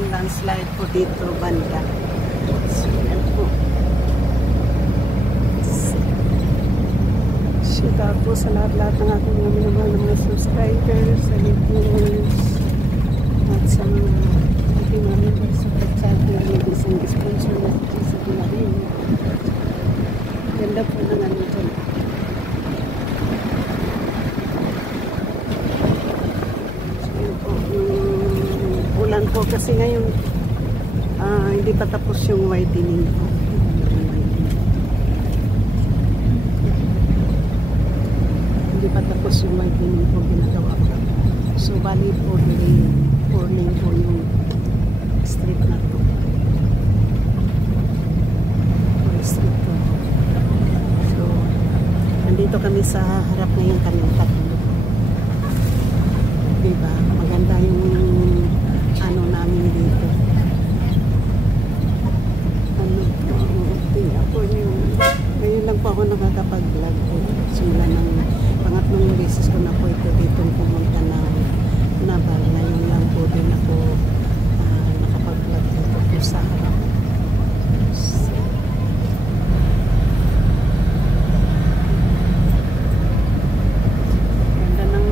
yung landslide po dito banda. So, yan po. Shout out po sa lahat-lahat ng aking mga minamahal ng mga subscribers, sa viewers, at sa mga aking mga members sa pag-chat na isang sponsor na sa Pinarin. Ganda po ng ano dyan. So, yun po. Ulan po kasi ngayon hindi pa tapos yung widening po. Hindi pa tapos yung widening po ginagawa ko. So bali po lane po yung street na to. Street to. So nandito kami sa harap na yung kaming tatlo. Diba? Maganda yung ano namin dito. Ngayon lang po ako nakakapag-vlog po. Simula ng pangatlong beses ko na po ito dito pumunta na Nabal. Ngayon lang po din ako nakapag-vlog dito po sa harap. Ganda ng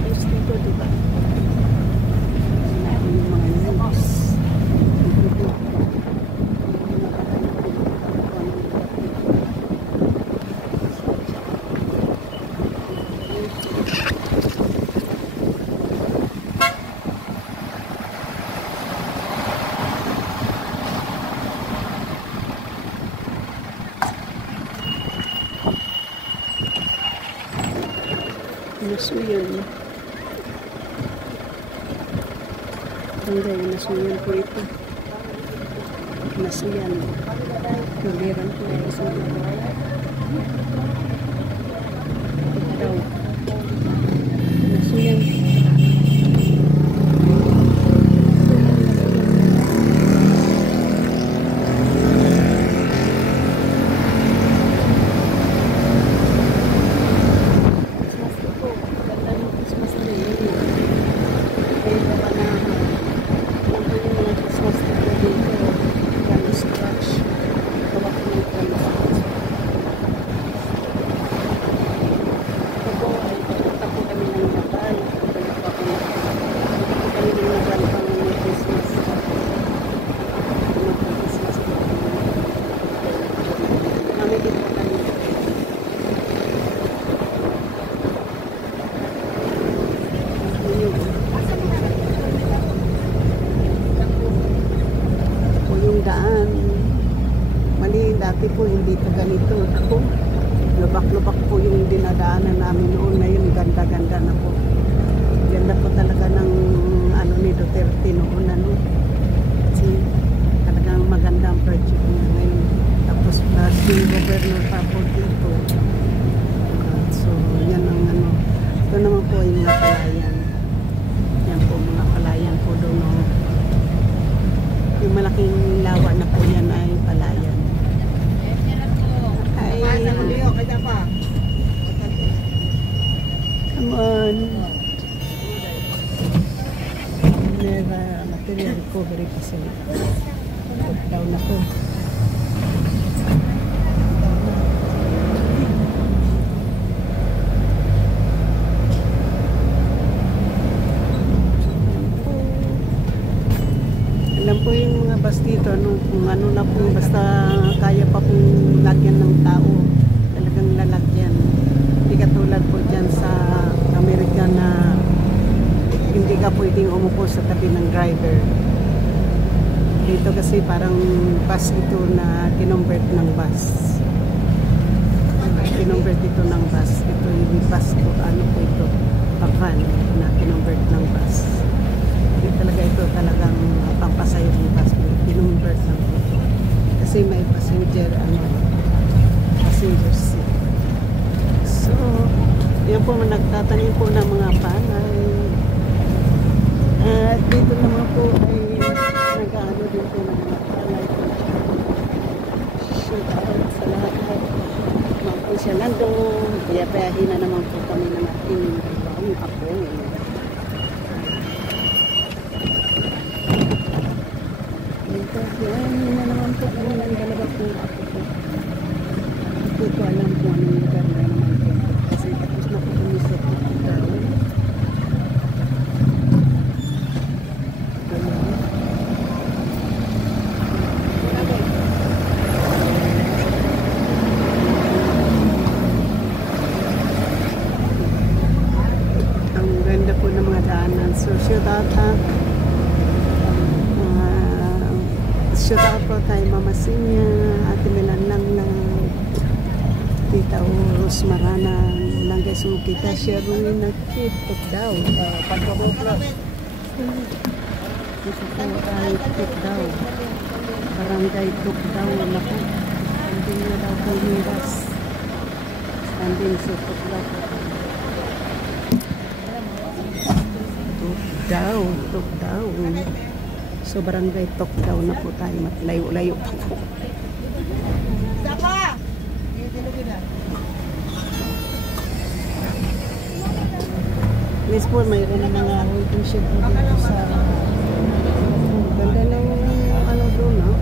views dito, diba? Sinabi yung mga news. Nasuyan. Hanggang nasuyan po ito. Nasuyan. Nabiran po yung isang daw. Nasuyan. Daan. Mali, dati po hindi ito ganito. Ako, lubak-lubak po yung dinadaanan namin noon. Ngayon, ganda-ganda na po. Ganda po talaga ng ano ni Duterte noon. Ano. Kasi talagang maganda ang project niya ngayon. Tapos si Governor pa po dito. So, yan ang ano. Ito naman po yung mga palayan. Yan po mga palayan po doon. No? Yung malaking lawa na po yan ay palayan. Ay, come on. Material recovery facility. Pag-down na po. Alam po yung mga bus dito, kung ano na po, basta kaya pa pong lagyan ng tao, talagang lalagyan. Hindi katulad po dyan sa Amerika na hindi ka pwedeng umupo sa tabi ng driver. Dito kasi parang bus ito na kinumbert ng bus. Kinumbert ito ng bus. Ito yung bus ko, ano po ito, van na kinumbert ng bus. Talaga ito talagang pampasayo ng bus, kinumbert ng ito. Kasi may passenger, passenger seat. So, yan po, nagtatanim po ng mga palay. At dito naman po ay nag-ano din po ng mga palay. Shoot out sa lahat. Mga po siya nandun. Kaya-payahin na naman po kami ng ating ibang ako. So shout out ha. Shout out po kay Mama Sinya, Ate Milan lang, Tita Uros Marana, lang guys mo kita Sherwin na Tuk daw. Pagkabuklas. Dito po tayo Tuk daw. Barangay Tuk daw. Naku. Standing na daw po yung bus. Standing sa Tuk daw po. Tuk daw. So barangay Tuk daw na po tayo. Layo-layo pa po. Yes po, mayroon na mga waiting shed po dito sa ganda ng ano doon, no?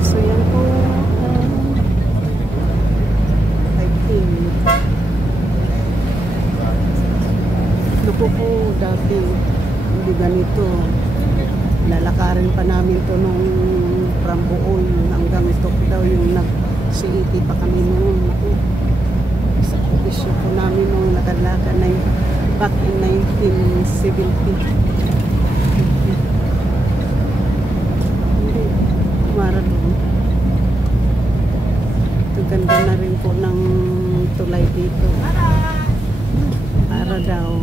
So yan po, I think naku po dati hindi ganito. Lalakarin pa namin to nung from Bohol hanggang Tok daw yung nag-CET pa kami noon. Naku, sa provisyo po namin nung nakalaka na back in 1970. Hindi, kumara doon. Ito ganda na rin po ng tulay dito. Para daw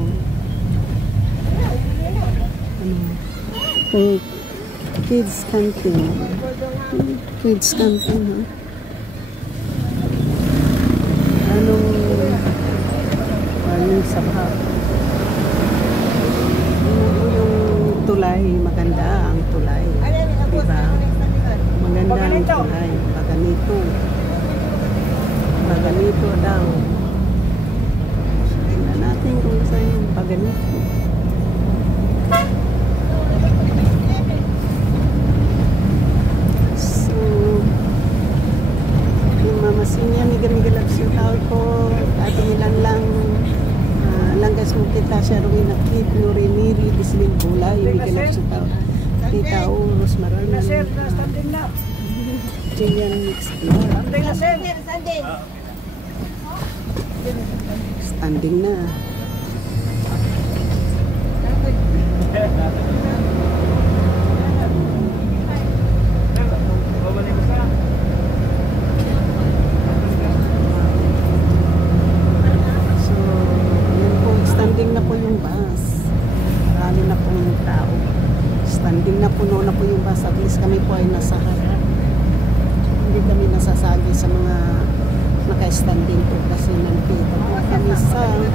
kids canteen. Kids canteen, ha? Anong sabha? Yung tulay, maganda ang tulay. Diba? Maganda ang tulay. Paganito. Paganito daw. Tingnan natin kung saan yung paganito. Mama Sinya, migil-migil siya tao ko. Ate Milan lang. Langgas mo kita siya rin nakit. Nuri-niri, Bismin Bulay. Migil siya tao. Tita Uros Marana. Standing na. Chilean mixed blood. Standing na, sir. Standing na. Standing na po yung bus. Marami na pong tao. Standing na puno na po yung bus. At least kami po ay nasa harap. Hindi kami nasasagi sa mga naka-standing po kasi nandito po kami sa ano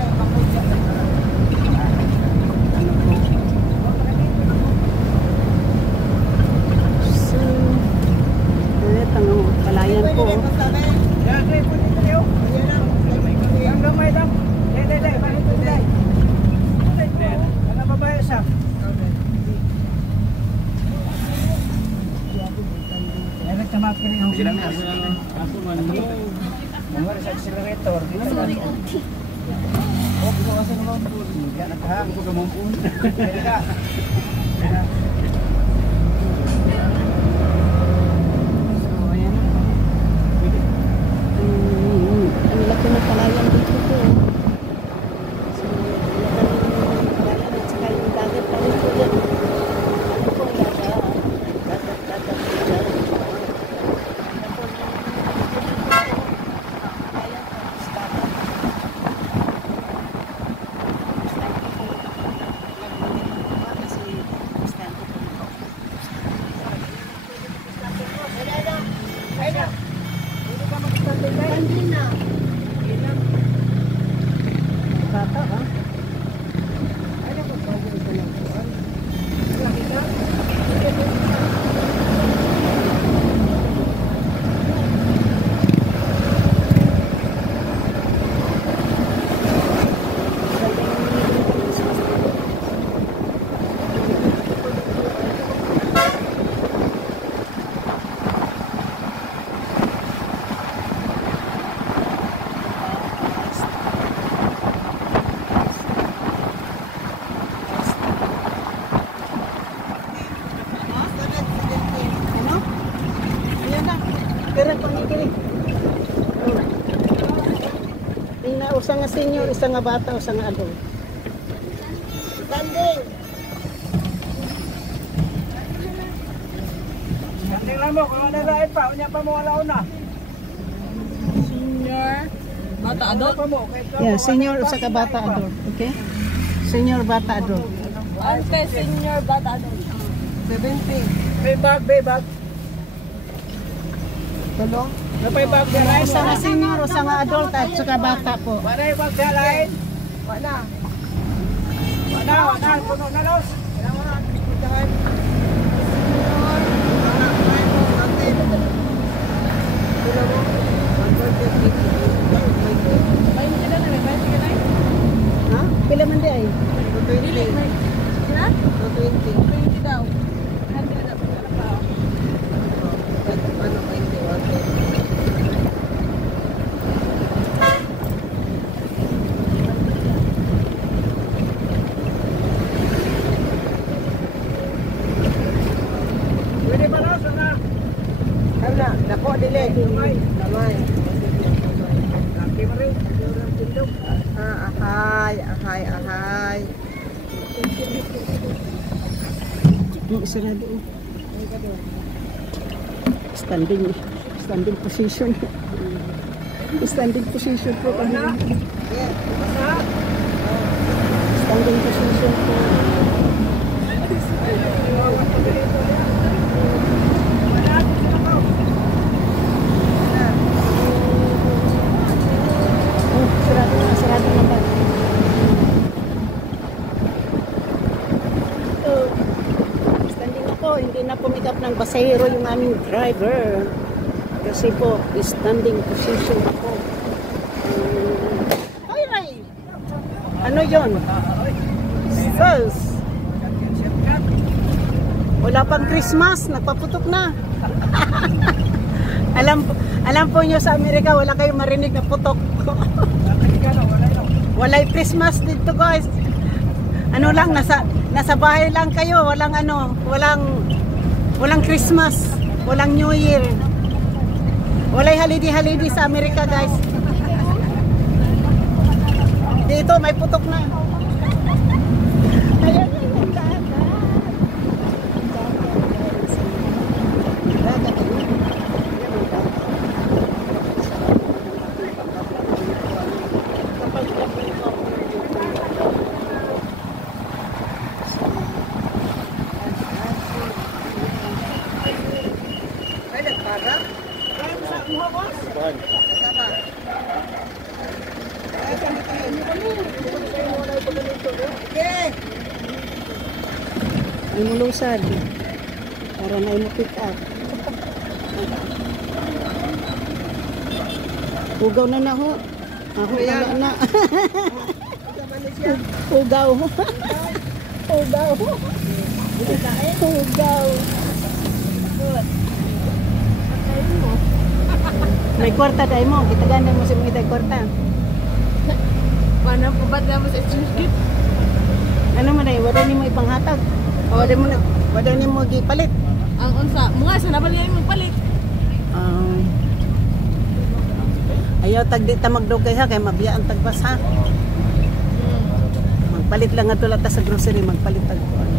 po. So, ito ang palayan po. Ang laki ng palayan dito po. So, palayan at saka yung dagat pa rin po yan. Ano po yung dagat dyan. Kasi Tingnan, usa nga senior, isa nga bata, usa nga adult. Standing! Standing lang mo, kung ano na pa, unya pa mo wala una. Senior, bata, adult. Yeah, senior, usa ka bata, adult. Okay? Senior, bata, adult. Ante, senior, bata, adult. 70. Bay bag. Tulong? Napay bag sa line. Usa nga senior, usa nga adult, at saka bata po. Waray bag sa line. Wala, puno na los. Kailangan na, puntahan. Ha? Pila man di ay? 20. Sila? 20. 20 daw. Pwede ba los? Ano? Kana, dako dili. Kamay. Laki mo rin. Ahay. Sarado. Standing position. Standing position po kami. Standing position po. Sarado na ba? Standing ako, hindi na pumikap ng basahero yung aming driver. Kasi po, standing position ako. Ay, Ray! Ano yun? Sus! Wala pang Christmas, nagpaputok na. alam po nyo sa Amerika, wala kayong marinig na putok. Walay Christmas dito guys. Ano lang, nasa bahay lang kayo, walang Christmas, walang New Year. Walay holiday sa Amerika guys. Dito may putok na. Ayan. Ay mulusad para may pick up. Ugaw na ho. Ako wala na. Ugaw. May kwarta dahil mo. Kita ganda mo sa mga kwarta. Paano po ba't naman sa exchange gift? Ano man ay, wala ni mo ipanghatag. Wala ni mo gipalit. Ang unsa, mga sana ba niya magpalit? Ayaw tag di ta magdugay ha kay mabiyaan tagbas ha. Magpalit lang nga tulad ta sa grocery, magpalit tag kuan.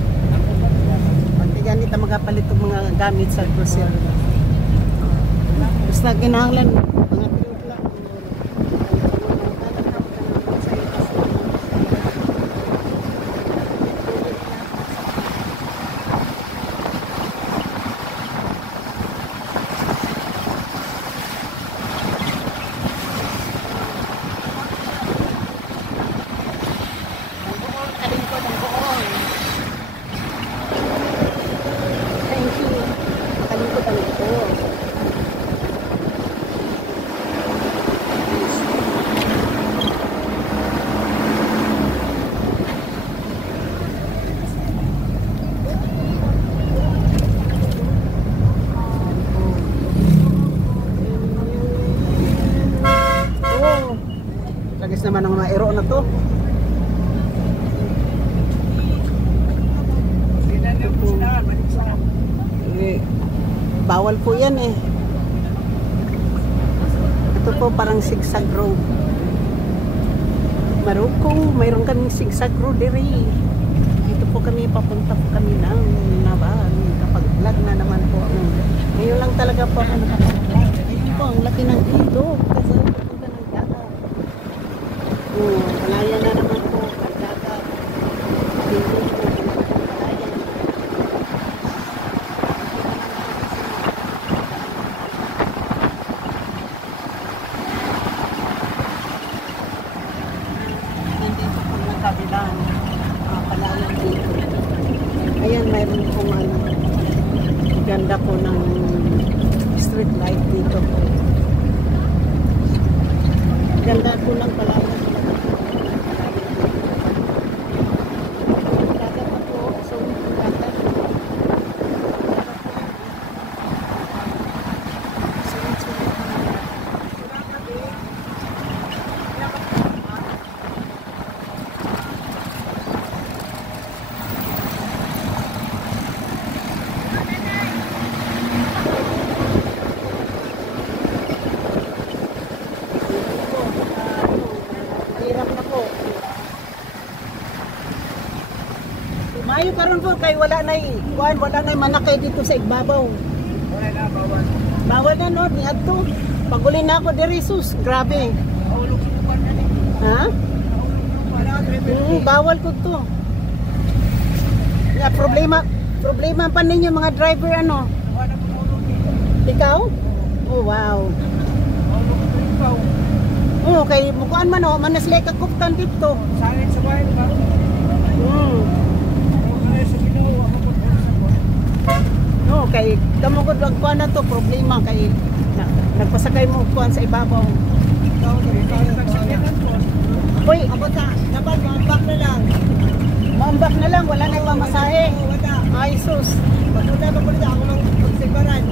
Pag di gani ta magapalit og mga gamit sa grocery. Basta kinahanglan mga pinutla. Lagis naman ng mga ero na to. Bawal po yan eh. Ito po parang zigzag road. Maroko. Mayroon kaming sigsag rotary. Dito po kami, papunta po kami ng Naban. Kapag vlog na naman po. Ngayon lang talaga po ako nakapag-vlog. Ayun po, ang laki ng ilog. Kasi papunta ng dagat. Malaya na naman po ang dagat. Ilog po, malaya. Nandito po yung kabilang palayan dito. Ayan, mayroon pong ganda po ng street light dito po. Ganda po ng palayan. Dagat na po. So, dagat. Hirap na po. Mayo karon po kay wala na manakay dito sa igbabaw. Wala na, bawal. Bawal na no ni adto. Paguli na ako diri sus, grabe. Nahulog sa lupan na rin. Ha? Wala, driver. Bawal ko to. Ya problema pa ninyo mga driver ano? Wala na nahulog eh. Ikaw? Oh wow. Nahulog sa ikaw. Oh kay mukuan man oh, manas lay kakuptan dito. Salit sa bahay ba? Hmm. Ako kaya sa Ginoo, ako po sa No, kay kamo gud wag kuan na to problema kay nagpasakay mo kuan sa ibabaw. Hoy, Abot na, dapat maambak na lang. maambak na lang, wala na pamasahe. Wala. Ay sus. Pagpunta pa pala ako ng pagsiparan.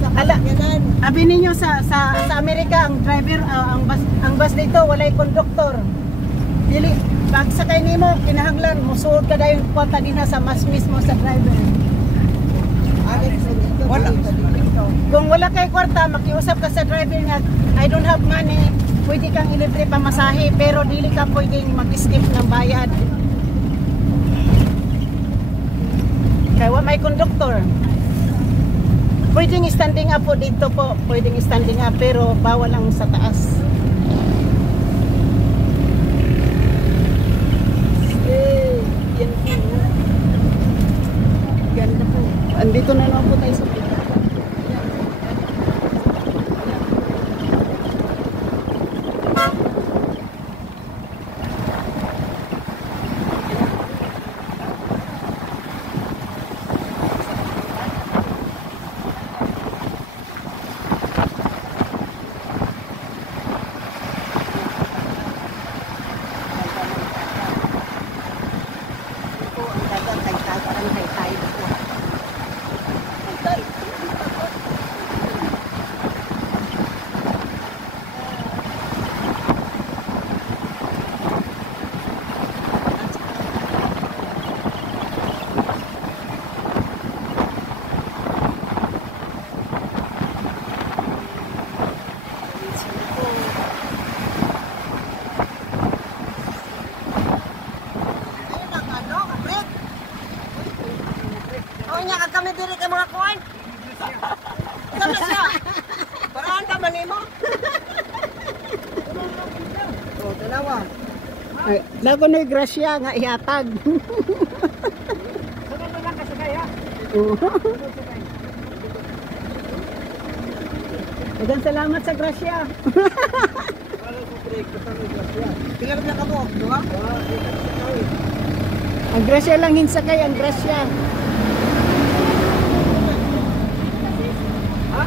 Sa Ala. kalagyanan. Abi ninyo sa Amerika ang driver ang bus dito walay konduktor. Dili pag sakay nimo kinahanglan musuod ka dayon kwanta dinha sa mas mismo sa driver. Wala. Kung wala kay kwarta makiusap ka sa driver nga I don't have money, pwede kang ilibre pamasahe pero dili ka pwedeng mag-skip ng bayad. Kaya wa may konduktor. Pwedeng standing up po dito po, pwedeng standing up pero bawal lang sa taas. Yan po. Ganda po. Andito na lang po tayo sa pita. Kami diri kay mga kuan. Sama siya. Paraan ta man nimo. Oh, dalawa. Ay, lago na yung grasya nga ihatag. Sunod na lang kasagay ha. Daghang salamat sa grasya. Pila na ka mo, duha? Ang grasya lang hinsakay, ang grasya. Ha?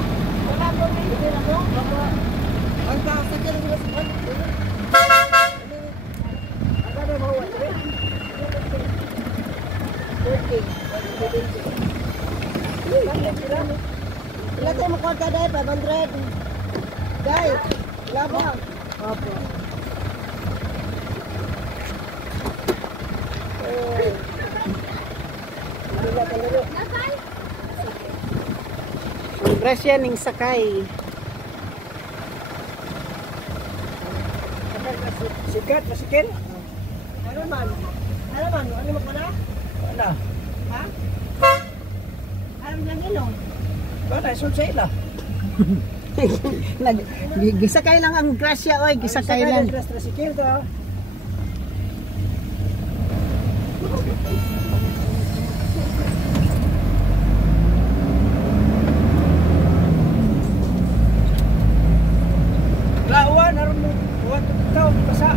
Wala po ni diri na mo. Ang taas sa kanya sa kuan. Aga na mo wa. Working. Ilan tayo makuha ka dahil? 500. Dahil, wala ba? Opo. Ang grasya ning sakay. Kapag Sikat, masikin? Ano man? Ano man? Ano mo pala? Wala. Ha? Ano nang ilong? Wala, isun sa ila. Gisakay lang ang grasya, oy. Gisakay lang. Trasikil ka. Lawan, aron mo. Huwag ito, basa.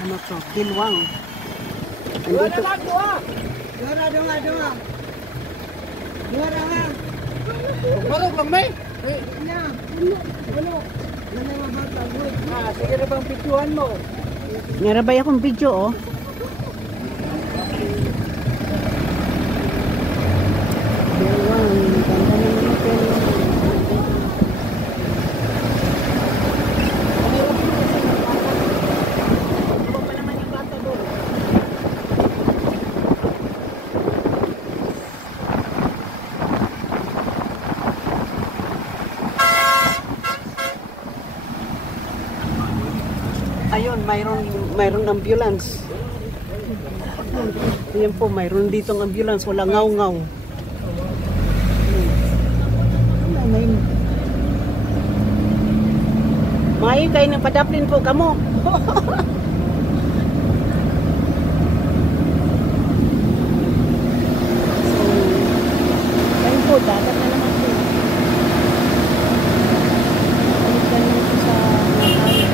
Ano to? Kilwang. Dua Andito. na lang, dua. Dua. Dua na nga. Marog lang, may. Ano? Ano yung bata? Sige na bang pituan mo? Narabay akong video, oh. Kilwang. Ganda naman ang Kilwang. Ayun, mayroong ambulance. Ayan po, mayroon ditong ambulance. Wala ngaw-ngaw. May kayo ng padaplin po kamo. Kayo po, dapat na naman po. Balikan mo po sa nakaya.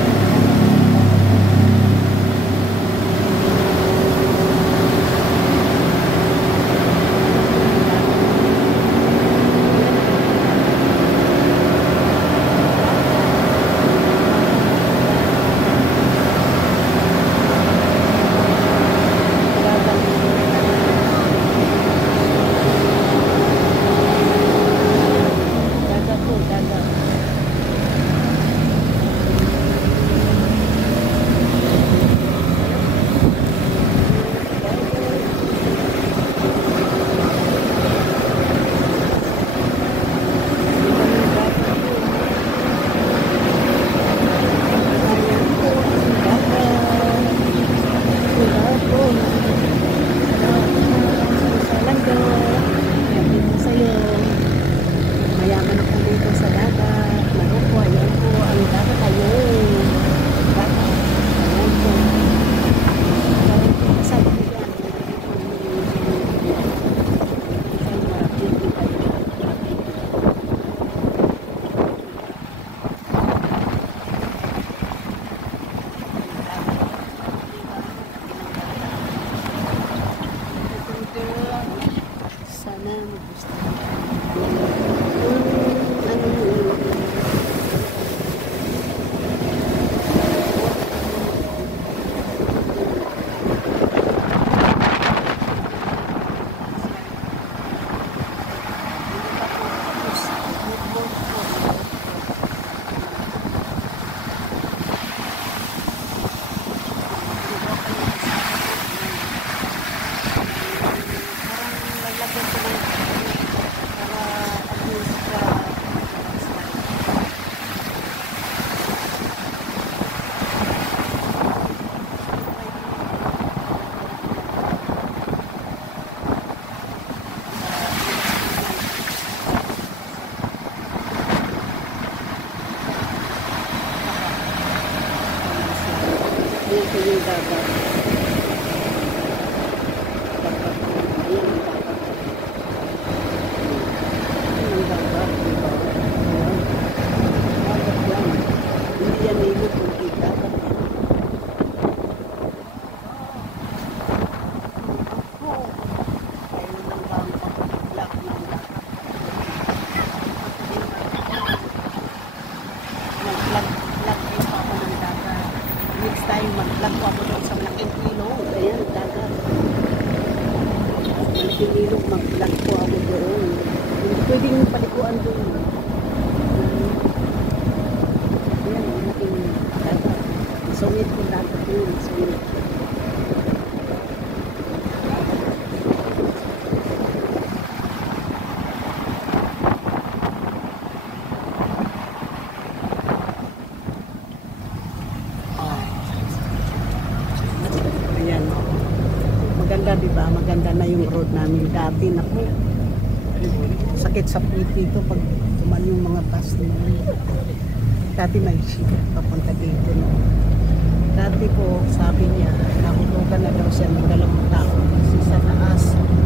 Ito yung dagat. Ayan ang dagat. Ayan ang dagat. Dagat yan. Hindi yan magbablog po ako doon sa malaking ilog. Ayan, dagat. Malaking ilog, mag-vlog po ako doon. Hindi pwedeng palikuan doon. Ayan, malaking dagat. Sungit po dagat yun, sungit. Ayan. Maganda, diba? Maganda na yung road namin dati. Naku, sakit sa puti ito pag tuman yung mga bus na yun. Dati may sikat papunta dito. No? Dati po, sabi niya, nahulugan na daw siya ng 2 tao. Kasi sa taas,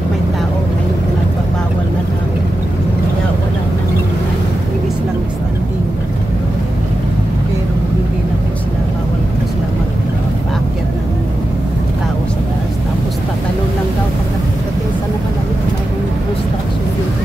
may tao. Ngayon, nagbabawal na daw. Kaya wala nang bilis lang standing. Pero hindi na po sila bawal po sila magpaakyat ng tao sa taas. Tapos tatalon lang daw pagdating sa nakalayo. Mayroong construction dito.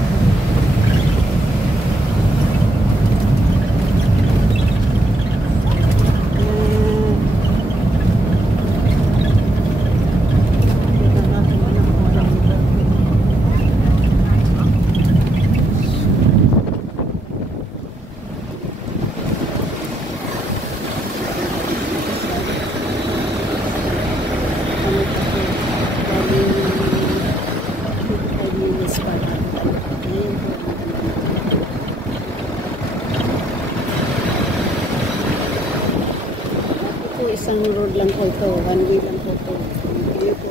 Isang road lang po ito, one way lang po ito. Hindi po,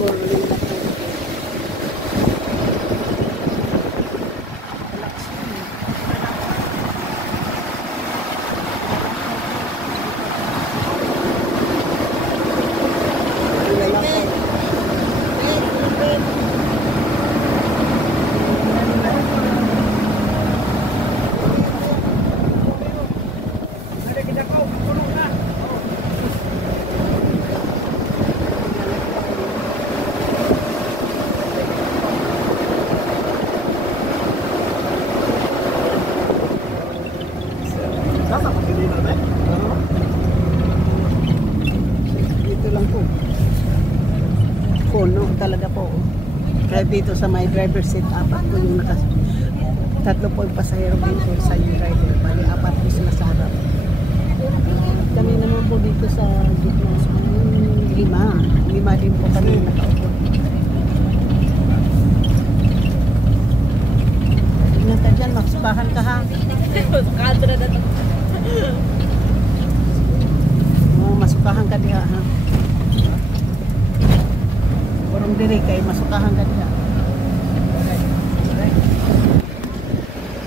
4 lane lang po ito. Dito lang po. Puno talaga po. Kaya dito sa my driver seat, 4 po yung nakas. 3 po yung pasahero dito sa yung driver. Bali, 4 po sila sa harap. Kami naman po dito sa gitna sa 5. 5 din po kami nakaupo. Tingnan ka dyan, maksubahan ka ha. Kadra na to. Masukahan ka diha ha. Kurang diri kay masukahan ka diha.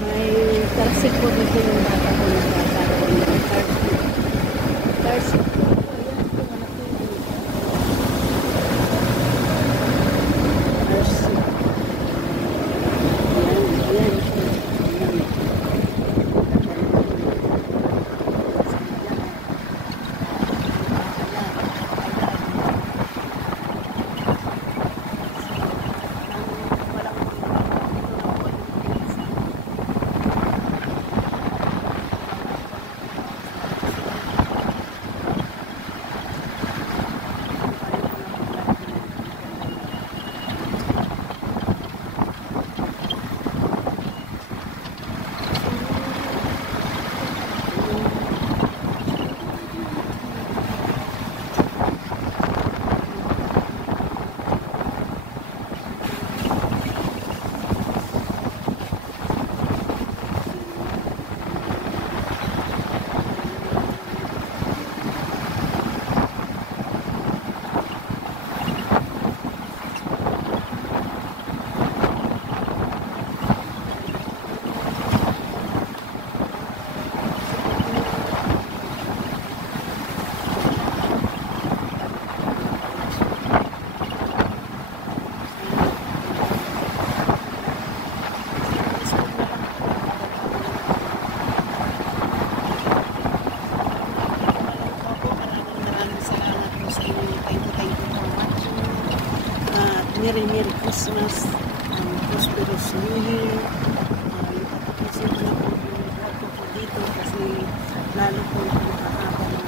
May tarsik po dito yung bata ko na nagkakaroon ng tarsik. Merry Christmas and prosperous New Year. Ipapakasip na po yung vlog ko po dito kasi lalo po nakahaba ng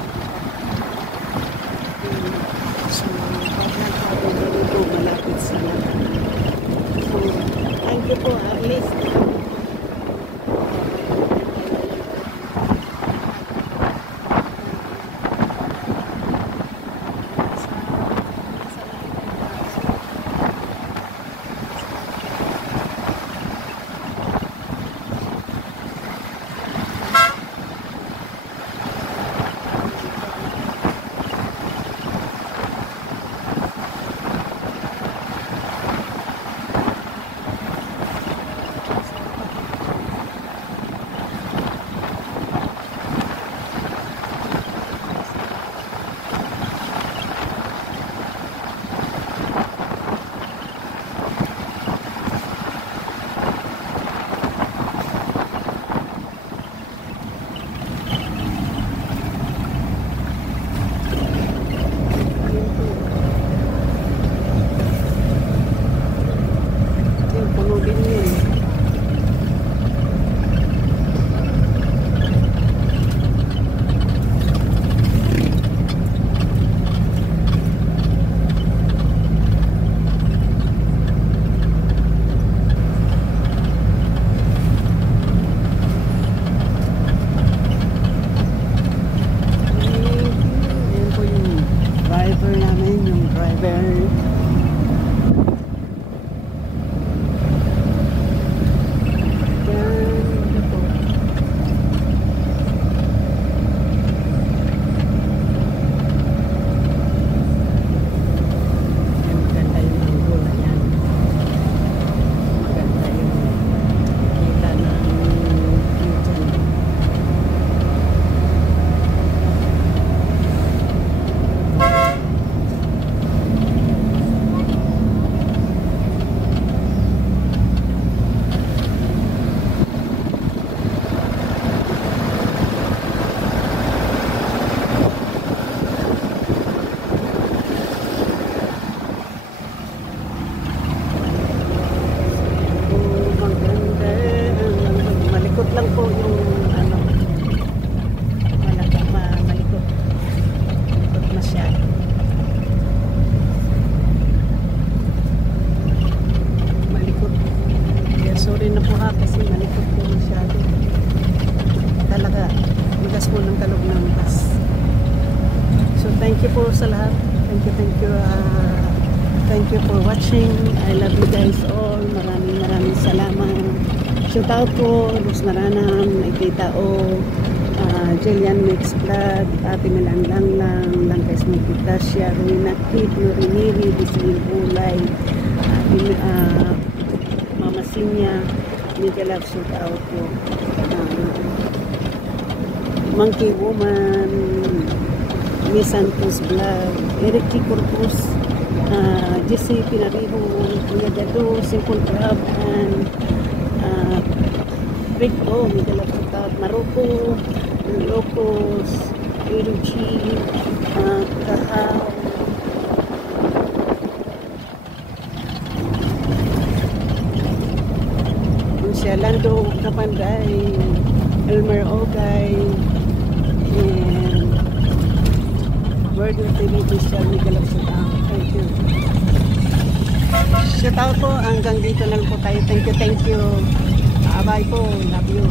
bigas po ng Kalog ng bus. So thank you po sa lahat. Thank you. Thank you for watching. I love you guys all. Maraming salamat. Shout out po, Luz Naranam, Nakita O, Jillian Mix Vlog, Ate Milan Langkais Magpitasya, Ruina Kit, Nuriniri, Bisilin Ulay, Mama Sinya, Mega Love, shout out po. Monkey Woman, Miss Santos Vlog, Eric T. Corpus, Jesse Pinariho, Kuya Jado, Simple Crab, and Rico, Miguel Aputat, Maroko, Locos, Iruchi, Kahaw, Lando Kapanday, Elmer Ogay, and Word of TV Crystal Miguel Aputat. Thank you. Shout out po, hanggang dito na lang po tayo. Thank you. Bye po, love you.